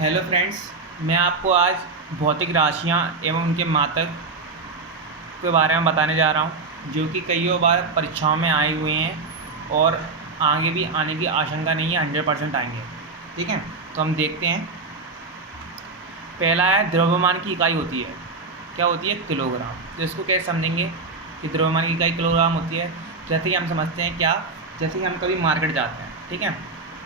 Hello friends, मैं आपको आज भौतिक राशियाँ एवं उनके मात्रक के बारे में बताने जा रहा हूँ, जो कि कईयों बार परीक्षाओं में आए हुए हैं और आगे भी आने की आशंका नहीं है, 100% आएंगे। ठीक है, तो हम देखते हैं। पहला है, द्रव्यमान की इकाई होती है, क्या होती है? किलोग्राम। तो इसको कैसे समझेंगे कि द्रव्यमान की इकाई किलोग्राम होती है? जैसे कि हम समझते हैं क्या, जैसे कि हम कभी मार्केट जाते हैं, ठीक है,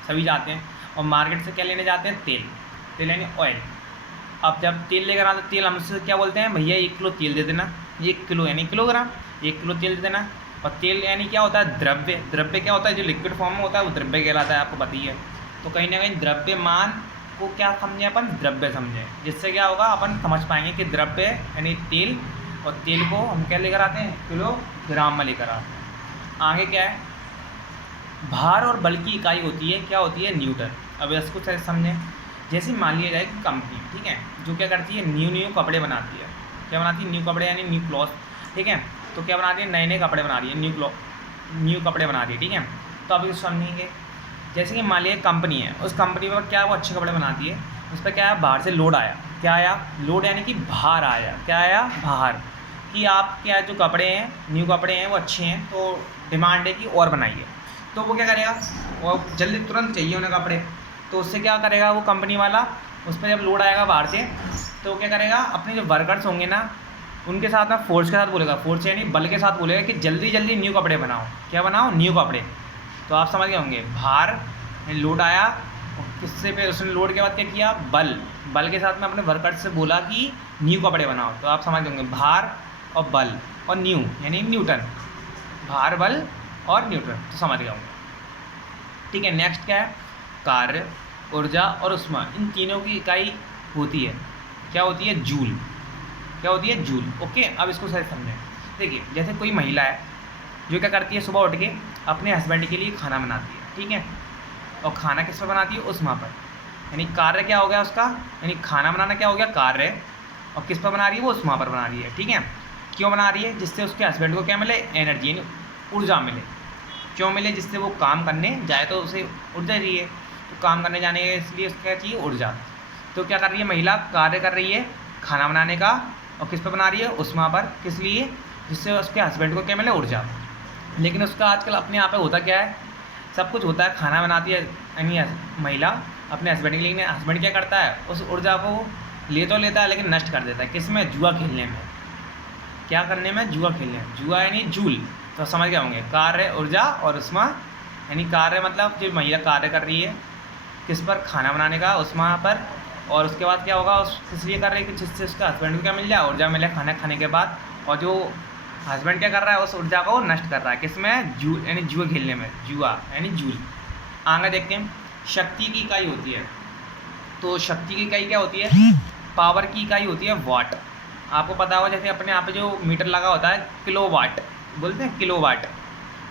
सभी जाते हैं, और मार्केट से क्या लेने जाते हैं? तेल यानी ऑयल। अब जब तेल लेकर आते, तेल हमसे क्या बोलते हैं? भैया 1 किलो तेल दे देना। 1 किलो यानी किलोग्राम, 1 किलो तेल दे देना। और तेल यानी क्या होता है? द्रव्य। द्रव्य क्या होता है? जो लिक्विड फॉर्म में होता है वो द्रव्य कहलाता है, आपको पता ही है। तो कहीं ना कहीं द्रव्यमान को क्या समझें अपन? द्रव्य समझें, जिससे क्या होगा, अपन समझ पाएंगे कि द्रव्य यानी तेल, और तेल को हम क्या लेकर आते हैं? किलोग्राम में लेकर आते हैं। आगे क्या है? भार और बल की इकाई होती है, क्या होती है? न्यूटन। अब इसको समझें। जैसे मान लिया जाए कि कंपनी, ठीक है, जो क्या करती है? न्यू कपड़े बनाती है। क्या बनाती है? न्यू कपड़े यानी न्यू क्लॉथ। ठीक है, तो क्या बनाती है? नए कपड़े बना रही है, न्यू कपड़े बना रही है। ठीक है, तो अब इसको समझेंगे। जैसे कि मान लिया कंपनी है, उस कंपनी पर क्या वो अच्छे कपड़े बनाती है, उस पर क्या है? बाहर से लोड आया। क्या आया? लोड यानी कि भार आया। क्या आया? भार। कि आप क्या जो कपड़े हैं, न्यू कपड़े हैं, वो अच्छे हैं, तो डिमांड है कि और बनाइए। तो वो क्या करेगा? वो जल्दी तुरंत चाहिए उन्हें कपड़े, तो उससे क्या करेगा वो कंपनी वाला? उस पर जब लोड आएगा बाहर से, तो क्या करेगा? अपने जो वर्कर्स होंगे ना, उनके साथ ना फोर्स के साथ बोलेगा, फोर्स यानी बल के साथ बोलेगा कि जल्दी जल्दी न्यू कपड़े बनाओ। क्या बनाओ? न्यू कपड़े। तो आप समझ गए होंगे, भार लोड आया, किससे पे उसने लोड के बाद क्या किया? बल के साथ में अपने वर्कर्स से बोला कि न्यू कपड़े बनाओ। तो आप समझ होंगे, भार और बल और न्यू यानी न्यूटन। भार, बल और न्यूटन, तो समझ गए होंगे। ठीक है, नेक्स्ट क्या है? कार्य, ऊर्जा और ऊष्मा, इन तीनों की इकाई होती है, क्या होती है? जूल। क्या होती है? जूल। ओके, अब इसको सही समझें। देखिए, जैसे कोई महिला है जो क्या करती है? सुबह उठ के अपने हस्बैंड के लिए खाना बनाती है, ठीक है, और खाना किस पर बनाती है? ऊष्मा पर। यानी कार्य क्या हो गया उसका? यानी खाना बनाना क्या हो गया? कार्य। और किस पर बना रही है? वो ऊष्मा पर बना रही है। ठीक है, क्यों बना रही है? जिससे उसके हस्बैंड को क्या मिले? एनर्जी यानी ऊर्जा मिले। क्यों मिले? जिससे वो काम करने जाए तो उसे ऊर्जा चाहिए, तो काम करने जाने के इसलिए उसको क्या चाहिए? ऊर्जा। तो क्या कर रही है महिला? कार्य कर रही है खाना बनाने का, और किस पर बना रही है? ऊष्मा पर। किस लिए? जिससे उसके हस्बैंड को क्या मिले? ऊर्जा। लेकिन उसका आजकल अपने यहाँ पे होता क्या है? सब कुछ होता है, खाना बनाती है यानी महिला अपने हस्बैंड के लिए, लेकिन हस्बैंड क्या करता है? उस ऊर्जा को ले तो लेता है, लेकिन नष्ट कर देता है। किस में? जुआ खेलने में। क्या करने में? जुआ खेलने में। जुआ यानी जूल, तो समझ गए होंगे। कार्य, ऊर्जा और ऊष्मा। यानी कार्य मतलब जो महिला कार्य कर रही है किस पर? खाना बनाने का, ऊष्मा पर। और उसके बाद क्या होगा? उस किस लिए कर रही है? कि जिससे उसका हस्बैंड को क्या मिल जाए? ऊर्जा मिले खाना खाने के बाद। और जो हस्बैंड क्या कर रहा है? उस ऊर्जा को नष्ट कर रहा है। किस में? जूल यानी जुआ खेलने में। जुआ यानी जूल। आगे देखते हैं, शक्ति की इकाई होती है। तो शक्ति की इकाई क्या होती है? पावर की इकाई होती है वाट। आपको पता होगा, जैसे अपने यहाँ पे जो मीटर लगा होता है, किलो वाट बोलते हैं, किलो वाट।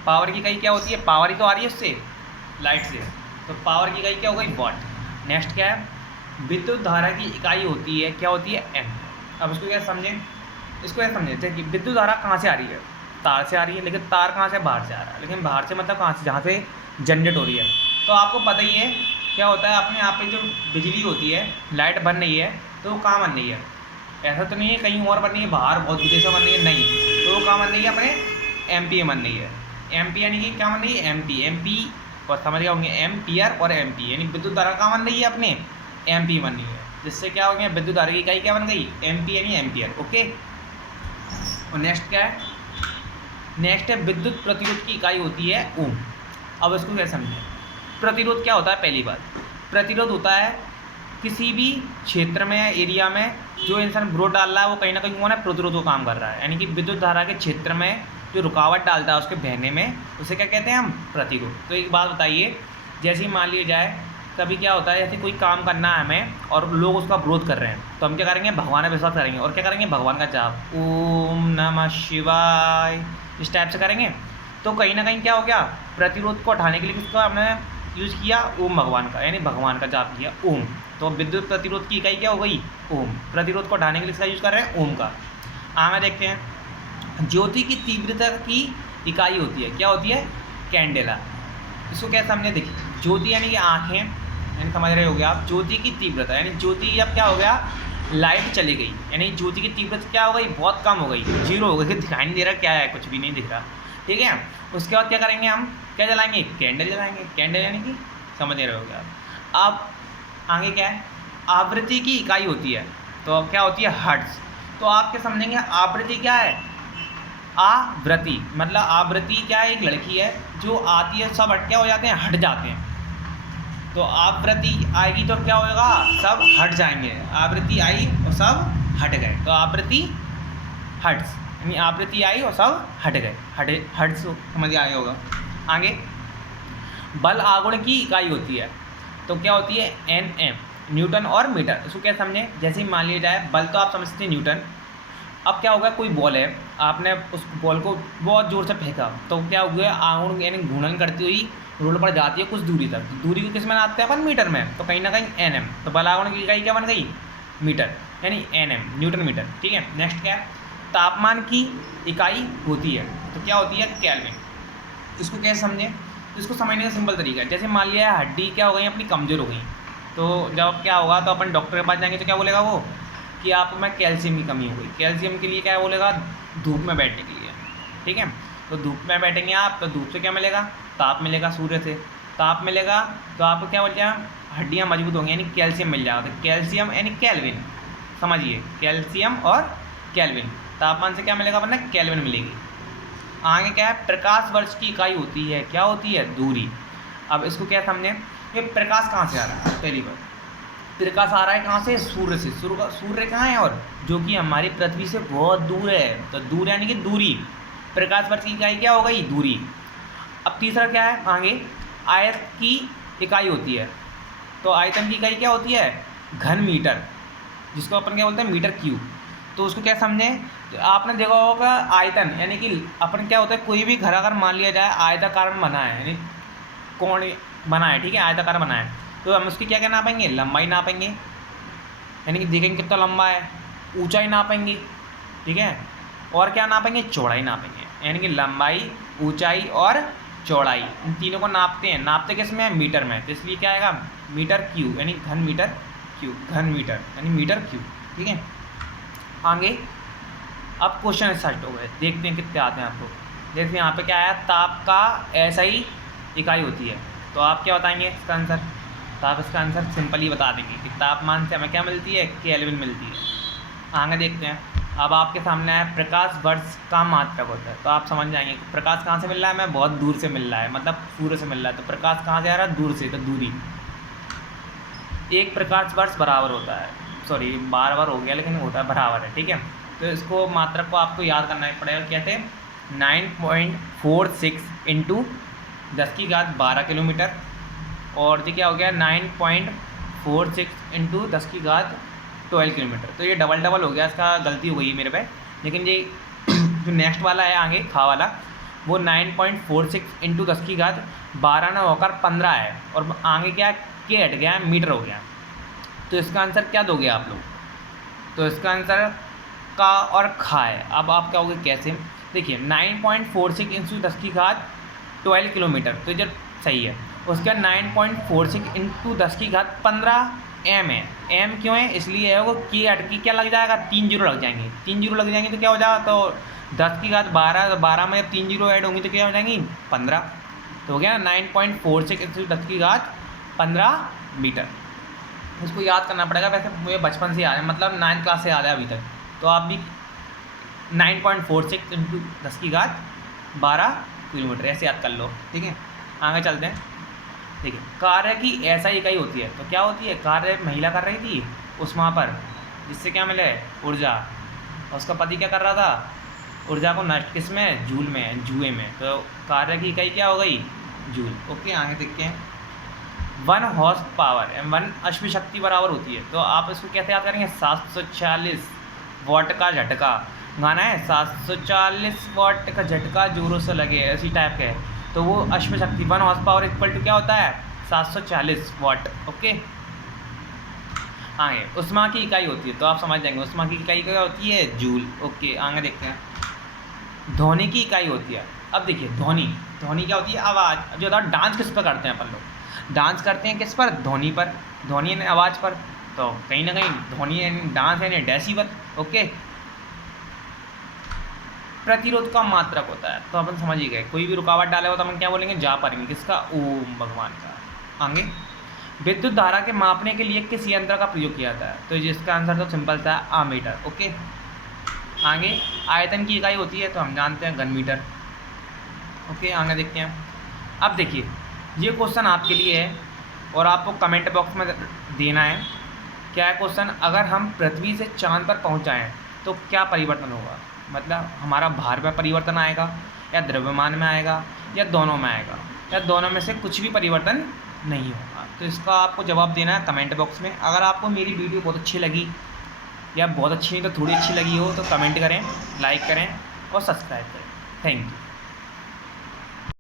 पावर की इकाई क्या होती है? पावर ही तो आ रही है उससे, लाइट से, तो पावर की इकाई क्या हो गई? वाट। नेक्स्ट क्या है? विद्युत धारा की इकाई होती है, क्या होती है? एम्प। अब इसको क्या समझें? इसको क्या समझें? कि विद्युत धारा कहाँ से आ रही है? तार से आ रही है, लेकिन तार कहाँ से? बाहर से आ रहा है। लेकिन बाहर से मतलब कहाँ से? जहाँ से जनरेट हो रही है। तो आपको पता ही है क्या होता है, अपने यहाँ पे जो बिजली होती है, लाइट बन रही है, तो वो कहाँ बन रही है? ऐसा तो नहीं है कहीं और बन रही है, बाहर बहुत विदेशों बन रही है, नहीं, तो वो कहाँ बन रही है? अपने एमपी में बन रही है। एमपी यानी कि क्या बन रही है? एमपी। और समझ गए होंगे, एम्पियर और एमपी, यानी विद्युत धारा कहाँ बन रही है? अपने एमपी बन रही है। जिससे क्या हो गया? विद्युत धारा की इकाई क्या बन गई? एमपी यानी एम्पियर। ओके, और नेक्स्ट क्या है? नेक्स्ट है विद्युत प्रतिरोध की इकाई होती है ओम। अब इसको क्या समझें? प्रतिरोध क्या होता है? पहली बात, प्रतिरोध होता है किसी भी क्षेत्र में, एरिया में जो इंसान विरोध डाल रहा है, वो कहीं ना कहीं वो ना प्रतिरोध को काम कर रहा है। यानी कि विद्युत धारा के क्षेत्र में जो रुकावट डालता है उसके बहने में, उसे क्या कहते हैं हम? प्रतिरोध। तो एक बात बताइए, जैसे ही मान लिया जाए कभी क्या होता है, जैसे कोई काम करना है हमें और लोग उसका विरोध कर रहे हैं, तो हम क्या करेंगे? भगवान में विश्वास करेंगे, और क्या करेंगे? भगवान का जाप, ओम नमः शिवाय, इस टाइप से करेंगे। तो कहीं ना कहीं क्या हो गया? प्रतिरोध को हटाने के लिए किसका हमने यूज़ किया? ओम भगवान का, यानी भगवान का जाप किया, ओम। तो विद्युत प्रतिरोध की इकाई क्या हो गई? ओम। प्रतिरोध को हटाने के लिए इसका यूज़ कर रहे हैं ओम का। आगे देखते हैं, ज्योति की तीव्रता की इकाई होती है, क्या होती है? कैंडेला। इसको क्या समझे? देखिए, ज्योति यानी कि आँखें, यानी समझ रहे हो गया आप, ज्योति की तीव्रता, यानी ज्योति अब क्या हो गया, लाइट चली गई, यानी ज्योति की तीव्रता क्या हो गई, बहुत कम हो गई, जीरो हो गई, दिखाई नहीं दे रहा क्या है, कुछ भी नहीं दिख रहा, ठीक है। उसके बाद क्या करेंगे हम, क्या जलाएंगे, कैंडल जलाएंगे, कैंडल यानी कि समझ रहे हो गया आप। आगे क्या है, आवृत्ति की इकाई होती है, तो अब क्या होती है, हर्ट्ज। तो आप क्या समझेंगे, आवृत्ति क्या है, आवृत्ति मतलब आवृत्ति क्या है, एक लड़की है जो आती है, सब क्या हो जाते हैं, हट जाते हैं। तो आवृत्ति आएगी तो क्या होगा, सब हट जाएंगे, आवृत्ति आई और सब हट गए, तो आवृत्ति हर्ट्ज, यानी आवृत्ति आई और सब हट गए, हर्ट्ज समझ आया होगा। आगे बल आघूर्ण की इकाई होती है, तो क्या होती है, Nm, न्यूटन और मीटर। इसको क्या समझें, जैसे ही मान लिया जाए बल तो आप समझते हैं न्यूटन। अब क्या होगा, कोई बॉल है, आपने उस बॉल को बहुत ज़ोर से फेंका, तो क्या हो गया, आघूर्ण यानी घूर्णन करती हुई रोड पर जाती है कुछ दूरी तक, दूरी को किस में नापते हैं अपन, मीटर में, तो कहीं ना कहीं Nm, तो बल आघूर्ण की इकाई क्या बन गई, मीटर, यानी Nm, न्यूटन मीटर, ठीक है। नेक्स्ट क्या है, तापमान की इकाई होती है, तो क्या होती है, केल्विन। इसको कैसे समझें, इसको समझने का सिंपल तरीका है, जैसे मान लिया हड्डी क्या हो गई, अपनी कमज़ोर हो गई, तो जब क्या होगा, तो अपन डॉक्टर के पास जाएंगे तो क्या बोलेगा वो, कि आप में कैल्शियम की कमी हो गई, कैल्शियम के लिए क्या बोलेगा, धूप में बैठने के लिए, ठीक है। तो धूप में बैठेंगे आप, तो धूप से क्या मिलेगा, ताप मिलेगा, सूर्य से ताप मिलेगा, तो आपको क्या बोलते हैं, हड्डियाँ मजबूत होंगी, यानी कैल्शियम मिल जाएगा, तो कैल्शियम यानी केल्विन, समझिए, कैल्शियम और केल्विन, तापमान से क्या मिलेगा अपने, केल्विन मिलेगी। आगे क्या है, प्रकाश वर्ष की इकाई होती है, क्या होती है, दूरी। अब इसको क्या समझें, ये प्रकाश कहाँ से आ रहा है, पहली बार प्रकाश आ रहा है कहाँ से, सूर्य से, सूर्य कहाँ है, और जो कि हमारी पृथ्वी से बहुत दूर है, तो दूर यानी कि दूरी, प्रकाश वर्ष की इकाई क्या हो गई, दूरी। अब तीसरा क्या है, आगे आयत की इकाई होती है, तो आयतन की इकाई क्या होती है, घन मीटर, जिसको अपन क्या बोलते हैं, मीटर क्यूब। तो उसको क्या समझें, तो आपने देखा होगा आयतन, यानी कि अपन क्या होता है, कोई भी घर अगर मान लिया जाए आयताकार में बना है, यानी कोण बना है, ठीक है, आयताकार बना है, तो हम उसकी क्या क्या नापेंगे, लंबाई नापेंगे, यानी कि देखेंगे कितना लंबा है, ऊंचाई नापेंगे, ठीक है, और क्या नापेंगे, चौड़ाई नापेंगे, यानी कि लंबाई, ऊंचाई और चौड़ाई, इन तीनों को नापते हैं, नापते किस में, मीटर में, तो इसलिए क्या आएगा, मीटर क्यूब, यानी घन मीटर क्यूब, घन मीटर यानी मीटर क्यूब, ठीक है। आगे अब क्वेश्चन स्टार्ट हो गए, देखते हैं कितने आते हैं आपको। जैसे यहाँ पे क्या आया, ताप का SI इकाई होती है, तो आप क्या बताएंगे इसका आंसर, तो आप इसका आंसर सिंपली बता देंगे कि तापमान से हमें क्या मिलती है, केल्विन मिलती है। आगे देखते हैं, अब आपके सामने है प्रकाश वर्ष का मात्रक होता है, तो आप समझ जाएंगे प्रकाश कहाँ से मिल रहा है, हमें बहुत दूर से मिल रहा है, मतलब सूर्य से मिल रहा है, तो प्रकाश कहाँ से आ रहा है, दूर से, तो दूरी। एक प्रकाश वर्ष बराबर होता है, सॉरी बार बार हो गया लेकिन होता है बराबर है, ठीक है। तो इसको मात्रक को आपको याद करना पड़ेगा, कहते हैं 9.46 इंटू 10⁻12 किलोमीटर, और ये क्या हो गया 9.46 इंटू 10⁻12 किलोमीटर, तो ये डबल हो गया, इसका गलती हो गई मेरे पे, लेकिन ये जो नेक्स्ट वाला है आगे खा वाला, वो 9.46 इंटू 10⁻12 ना होकर 15 है, और आगे क्या के हट गया, मीटर हो गया। तो इसका आंसर क्या दोगे आप लोग, तो इसका आंसर का और खा है। अब आप क्या होगे कैसे, देखिए 9.46 इंटू 10⁻12 किलोमीटर, तो ये सही है। उसका 9.46 इंटू 10⁻15 एम है, एम क्यों है, इसलिए है वो की अटकी क्या लग जाएगा, 3 जीरो लग जाएंगे, 3 जीरो लग जाएंगे तो क्या हो जाएगा, तो 10⁻12 में जब 3 जीरो ऐड होंगी तो क्या हो जाएंगी 15, तो हो गया 9.46 इंटू 10⁻15 मीटर। इसको याद करना पड़ेगा, वैसे मुझे बचपन से याद है, मतलब 9th क्लास से याद है अभी तक, तो आप भी 9.46 इंटू 10⁻12 किलोमीटर ऐसे याद कर लो, ठीक है। आगे चलते हैं, ठीक है। कार्य की ऐसा इकाई होती है, तो क्या होती है, कार्य महिला कर रही थी उस वहाँ पर, जिससे क्या मिले, ऊर्जा, और उसका पति क्या कर रहा था, ऊर्जा को नष्ट किस में, जूल में, जुए में, तो कार्य की इकाई क्या हो गई, जूल। ओके, आगे देखते हैं, 1 हॉर्स पावर 1 अश्व शक्ति बराबर होती है, तो आप इसको कैसे याद करेंगे, 740 वाट का झटका, गाना है 740 वाट का झटका जोरों से लगे, ऐसी टाइप का है, तो वो अश्व शक्ति 1 हॉर्स पावर इक्वल टू क्या होता है, 740 वाट। ओके, आगे उष्मा की इकाई होती है, तो आप समझ जाएंगे उष्मा की इकाई क्या होती है, जूल। ओके, आगे देखते हैं, ध्वनि की इकाई होती है। अब देखिए ध्वनि क्या होती है, आवाज़। जो होता है डांस किस पर करते हैं अपन लोग, डांस करते हैं किस पर, ध्वनि पर, ध्वनि यानी आवाज़ पर। तो कहीं ना कहीं ध्वनि यानी डांस यानी डेसिबल। ओके, प्रतिरोध का मात्रक होता है, तो अपन समझ ही गए, कोई भी रुकावट डालेगा तो अपन क्या बोलेंगे, जा पाएंगे किसका, ओम भगवान का। आगे, विद्युत धारा के मापने के लिए किस यंत्र का प्रयोग किया जाता है, तो जिसका आंसर तो सिंपल था, आमीटर। ओके, आगे, आयतन की इकाई होती है तो हम जानते हैं घन मीटर। ओके, आगे देखते हैं। अब देखिए, ये क्वेश्चन आपके लिए है और आपको कमेंट बॉक्स में देना है। क्या है क्वेश्चन, अगर हम पृथ्वी से चांद पर पहुंच जाएं तो क्या परिवर्तन होगा, मतलब हमारा भार में परिवर्तन आएगा या द्रव्यमान में आएगा या दोनों में आएगा या दोनों में से कुछ भी परिवर्तन नहीं होगा। तो इसका आपको जवाब देना है कमेंट बॉक्स में। अगर आपको मेरी वीडियो बहुत अच्छी लगी या बहुत अच्छी नहीं तो थोड़ी अच्छी लगी हो तो कमेंट करें, लाइक करें और सब्सक्राइब करें। Thank you.